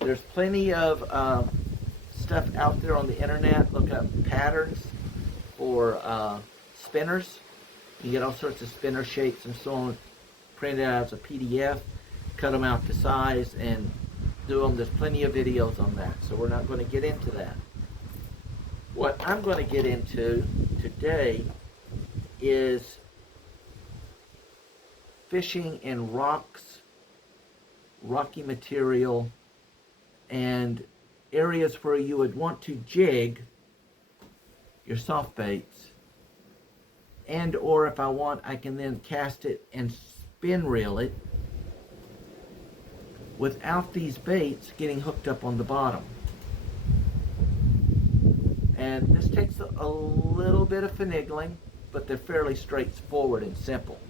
There's plenty of stuff out there on the internet. Look up patterns for spinners. You get all sorts of spinner shapes and so on printed out as a PDF, cut them out to size and do them. There's plenty of videos on that, so we're not going to get into that. What I'm going to get into today is fishing in rocks, rocky material, and areas where you would want to jig your soft baits, and or if I want, I can then cast it and spin reel it without these baits getting hooked up on the bottom. And this takes a little bit of finagling, but they're fairly straightforward and simple.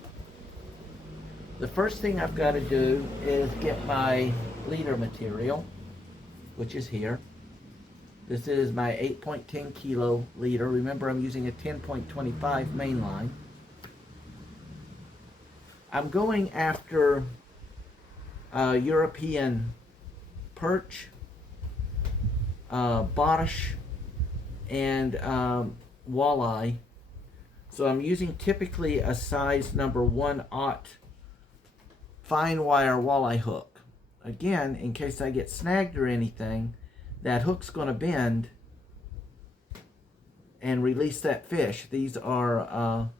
The first thing I've got to do is get my leader material, which is here. This is my 8.10 kilo leader. Remember, I'm using a 10.25 mainline. I'm going after European perch, bottom, and walleye. So I'm using typically a size number 1/0 fine wire walleye hook. Again, in case I get snagged or anything, that hook's going to bend and release that fish. These are,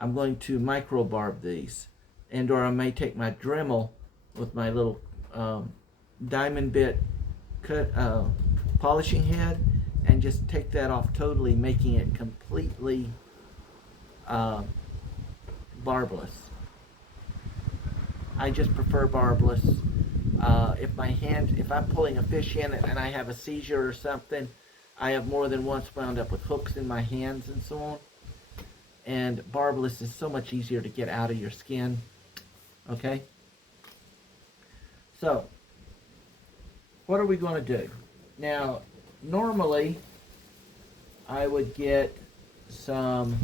I'm going to micro barb these, and or I may take my Dremel with my little diamond bit cut polishing head and just take that off totally, making it completely barbless. I just prefer barbless. If I'm pulling a fish in and I have a seizure or something, I have more than once wound up with hooks in my hands and so on. And barbless is so much easier to get out of your skin. Okay? So, what are we going to do? Now, normally, I would get some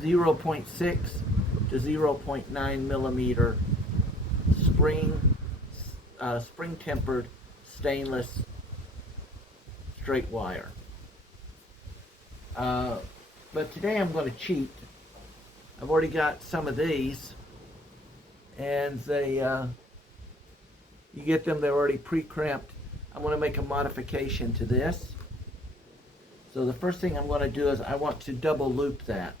0.6 to 0.9 millimeter spring tempered stainless straight wire. But today I'm going to cheat. I've already got some of these, and they you get them, they're already pre-crimped. I'm going to make a modification to this. So the first thing I'm going to do is I want to double loop that.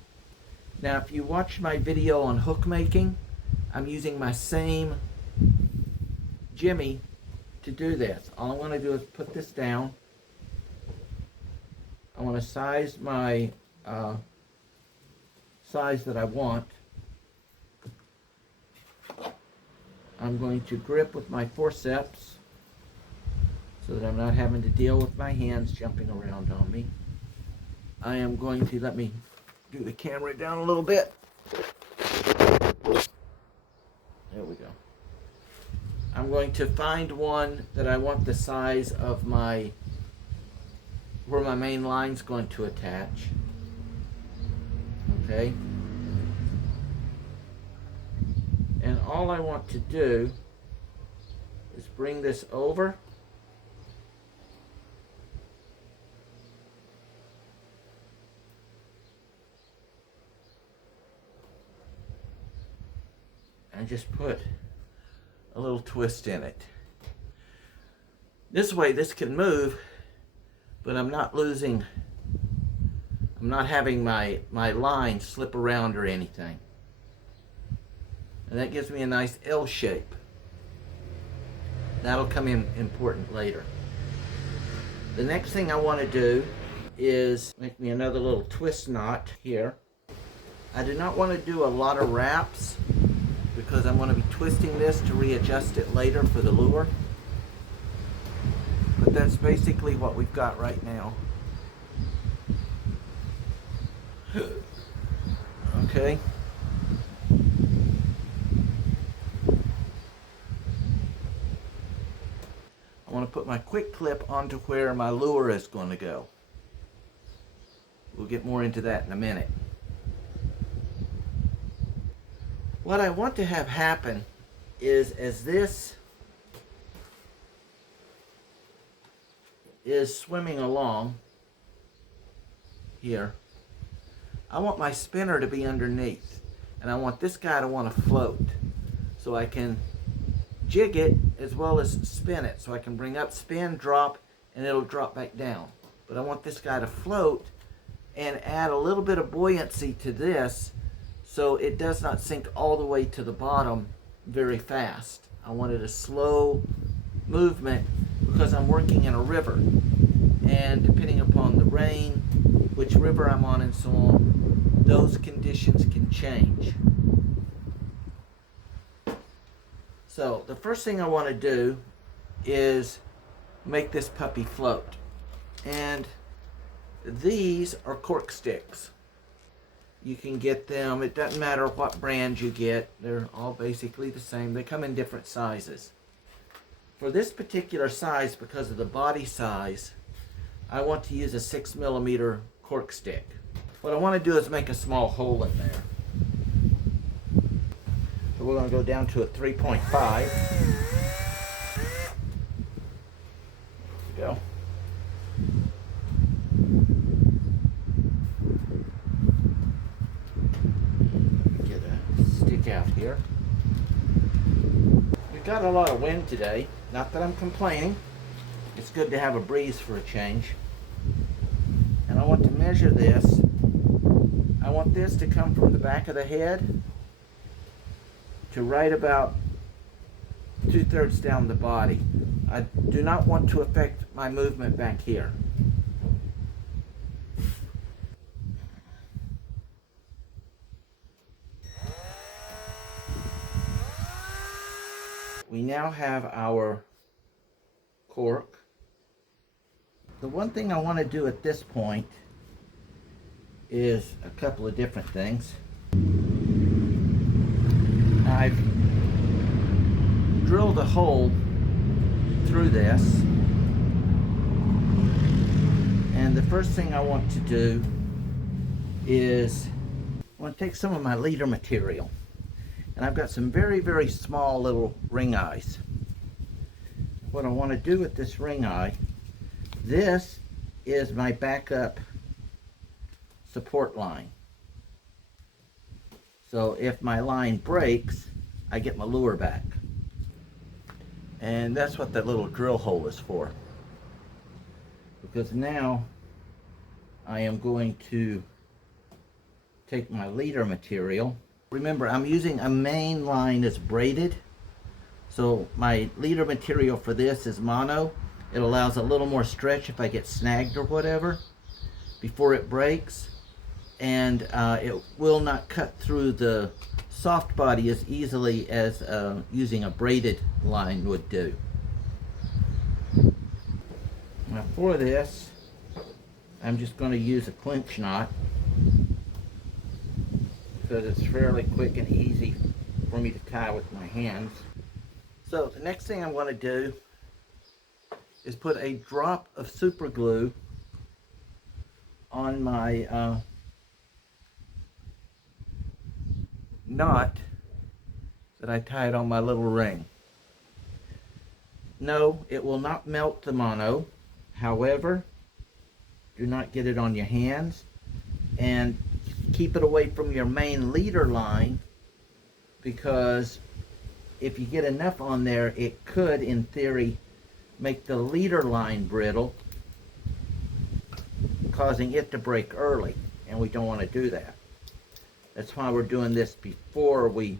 Now if you watch my video on hook making, I'm using my same jimmy to do this. All I want to do is put this down. I want to size my size that I want. I'm going to grip with my forceps so that I'm not having to deal with my hands jumping around on me. I am going to, let me do the camera down a little bit. There we go. I'm going to find one that I want the size of my, where my main line's going to attach. Okay. And all I want to do is bring this over and just put a little twist in it. This way this can move, but I'm not having my line slip around or anything. And that gives me a nice L shape. That'll come in important later. The next thing I want to do is make me another little twist knot here. I do not want to do a lot of wraps because I'm going to be twisting this to readjust it later for the lure. But that's basically what we've got right now. Okay. I want to put my quick clip onto where my lure is going to go. We'll get more into that in a minute. What I want to have happen is as this is swimming along here, I want my spinner to be underneath, and I want this guy to want to float, so I can jig it as well as spin it, so I can bring up, spin, drop, and it'll drop back down. But I want this guy to float and add a little bit of buoyancy to this so it does not sink all the way to the bottom very fast. I wanted a slow movement because I'm working in a river, and depending upon the rain, which river I'm on, and so on, those conditions can change. So the first thing I want to do is make this puppy float, and these are cork sticks. You can get them, it doesn't matter what brand you get, they're all basically the same. They come in different sizes. For this particular size, because of the body size, I want to use a 6mm cork stick. What I want to do is make a small hole in there. So we're going to go down to a 3.5. There we go. Get a stick out here. We've got a lot of wind today. Not that I'm complaining. It's good to have a breeze for a change. And I want to measure this. I want this to come from the back of the head to right about 2/3 down the body. I do not want to affect my movement back here. We now have our cork. The one thing I want to do at this point is a couple of different things. I've drilled a hole through this, and the first thing I want to do is I want to take some of my leader material, and I've got some very, very small little ring eyes. What I want to do with this ring eye, this is my backup support line. So if my line breaks, I get my lure back. And that's what that little drill hole is for. Because now I am going to take my leader material. Remember, I'm using a main line that's braided. So my leader material for this is mono. It allows a little more stretch if I get snagged or whatever before it breaks. And it will not cut through the soft body as easily as using a braided line would do. Now for this, I'm just going to use a clinch knot because it's fairly quick and easy for me to tie with my hands. So the next thing I'm going to do is put a drop of super glue on my knot that I tied on my little ring. No, it will not melt the mono. However, do not get it on your hands, and keep it away from your main leader line, because if you get enough on there, it could, in theory, make the leader line brittle, causing it to break early, and we don't want to do that. That's why we're doing this before we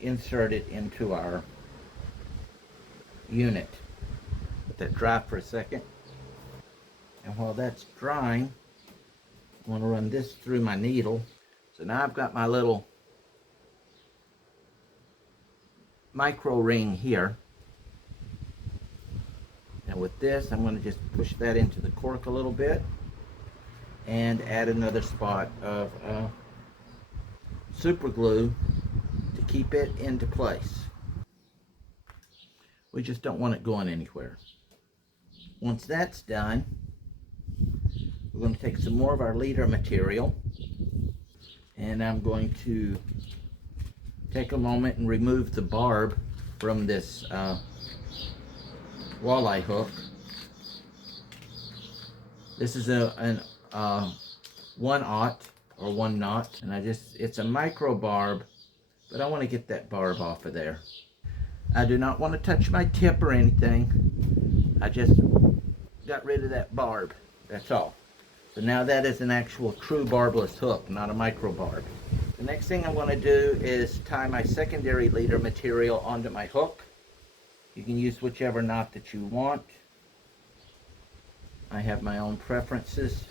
insert it into our unit. Let that dry for a second. And while that's drying, I'm going to run this through my needle. So now I've got my little micro ring here. And with this, I'm going to just push that into the cork a little bit and add another spot of super glue to keep it into place. We just don't want it going anywhere. Once that's done, we're going to take some more of our leader material, and I'm going to take a moment and remove the barb from this walleye hook. This is an 1/0 or 1 knot, and it's a micro barb, but I want to get that barb off of there. I do not want to touch my tip or anything. I just got rid of that barb, that's all. So now that is an actual true barbless hook, not a micro barb. The next thing I want to do is tie my secondary leader material onto my hook. You can use whichever knot that you want. I have my own preferences.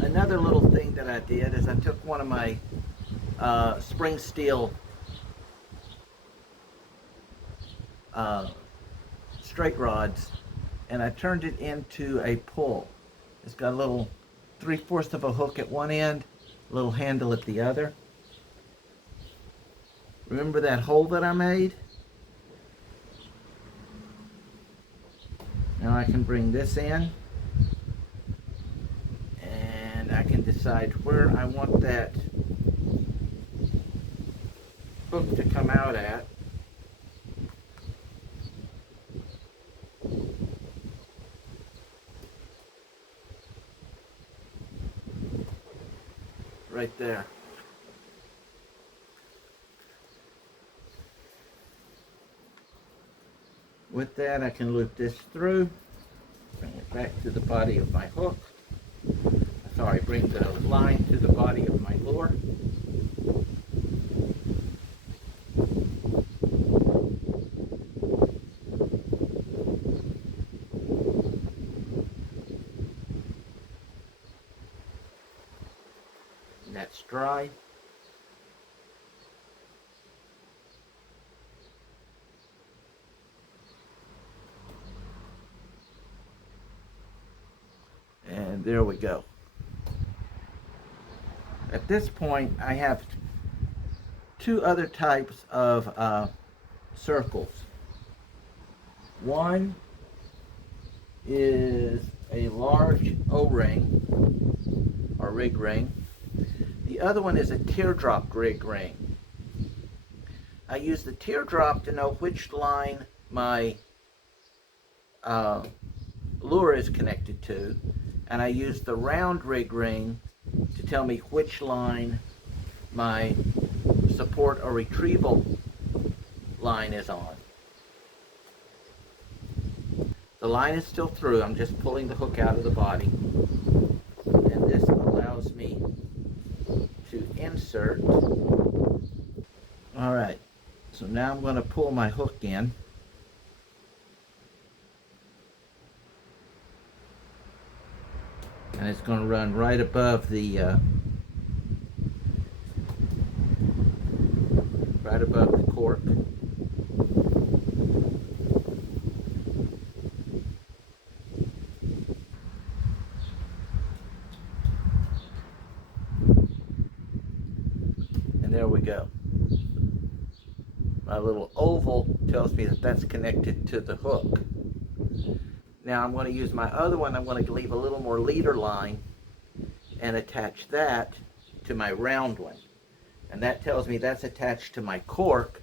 Another little thing that I did is I took one of my spring steel straight rods and I turned it into a pull. It's got a little 3/4 of a hook at one end, a little handle at the other. Remember that hole that I made? Now I can bring this in and I can decide where I want that hook to come out at. Right there. With that, I can loop this through, bring it back to the body of my hook. Sorry, bring the line to the body of my lure. And that's dry. And there we go. At this point, I have two other types of circles. One is a large O-ring or rig ring. The other one is a teardrop rig ring. I use the teardrop to know which line my lure is connected to, and I use the round rig ring to tell me which line my support or retrieval line is on. The line is still through. I'm just pulling the hook out of the body, and this allows me to insert. All right, so now I'm going to pull my hook in. And it's going to run right above the cork. And there we go. My little oval tells me that that's connected to the hook. Now I'm going to use my other one. I'm going to leave a little more leader line and attach that to my round one. And that tells me that's attached to my cork,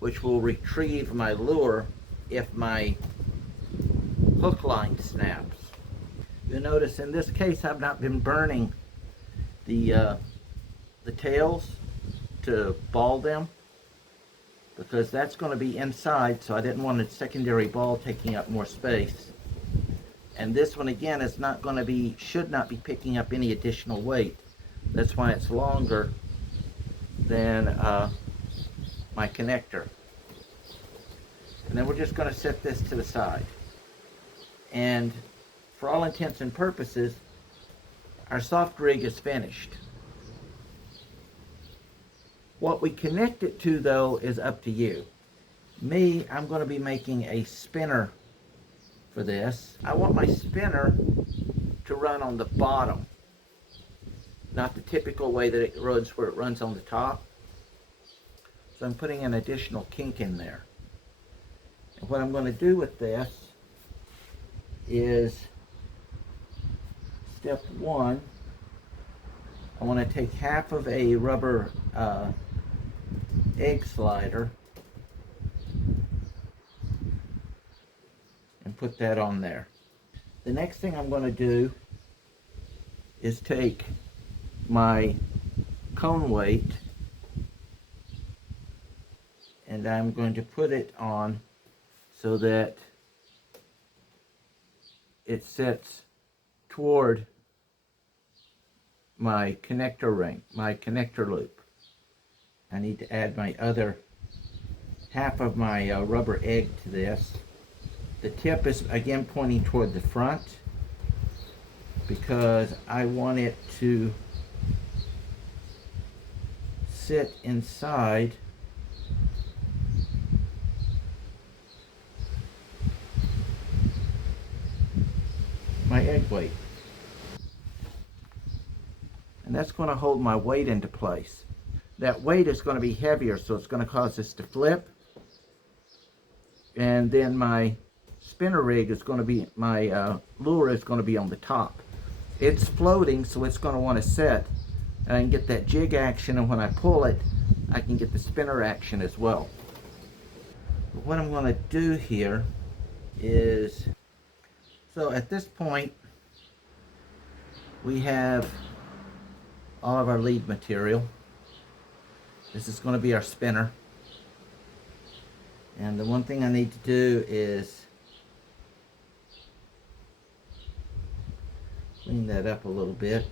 which will retrieve my lure if my hook line snaps. You'll notice in this case I've not been burning the tails to ball them, because that's going to be inside, so I didn't want a secondary ball taking up more space. And this one again is not going to be, should not be picking up any additional weight. That's why it's longer than my connector. And then we're just going to set this to the side. And for all intents and purposes, our soft rig is finished. What we connect it to, though, is up to you. Me, I'm going to be making a spinner for this. I want my spinner to run on the bottom, not the typical way that it runs, where it runs on the top. So I'm putting an additional kink in there. And what I'm going to do with this is, step one, I want to take half of a rubber egg slider and put that on there. The next thing I'm going to do is take my cone weight and I'm going to put it on so that it sets toward my connector ring, my connector loop. I need to add my other half of my rubber egg to this. The tip is again pointing toward the front because I want it to sit inside my egg weight. And that's going to hold my weight into place. That weight is going to be heavier, so it's going to cause this to flip. And then my spinner rig is going to be, my lure is going to be on the top. It's floating, so it's going to want to set. And I can get that jig action, and when I pull it, I can get the spinner action as well. But what I'm going to do here is, so at this point, we have all of our lead material. This is going to be our spinner. And the one thing I need to do is clean that up a little bit.